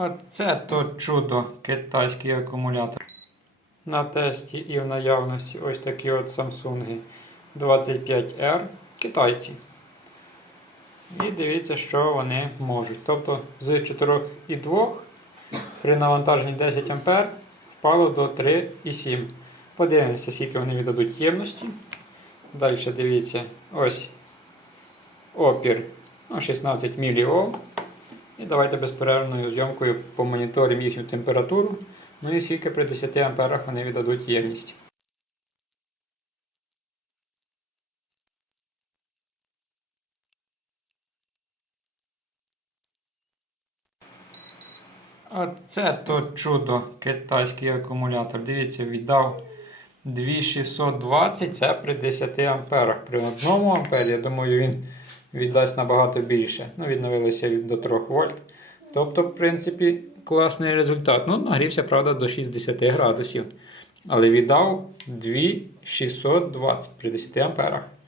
Оце то чудо китайський акумулятор. На тесті і в наявності ось такі от Samsung 25R китайці. І дивіться, що вони можуть. Тобто з 4,2 при навантаженні 10 А впало до 3,7. Подивимося, скільки вони віддадуть ємності. Далі дивіться, ось опір ну, 16 мА. І давайте безперервною зйомкою помоніторимо їхню температуру. Ну і скільки при 10 амперах вони віддадуть ємність. Оце то чудо китайський акумулятор. Дивіться, віддав 2620, це при 10 амперах. При 1 ампері, я думаю, він віддасть набагато більше. Ну, відновилося до 3 вольт. Тобто, в принципі, класний результат. Ну, нагрівся, правда, до 60 градусів. Але віддав 2620 при 10 амперах.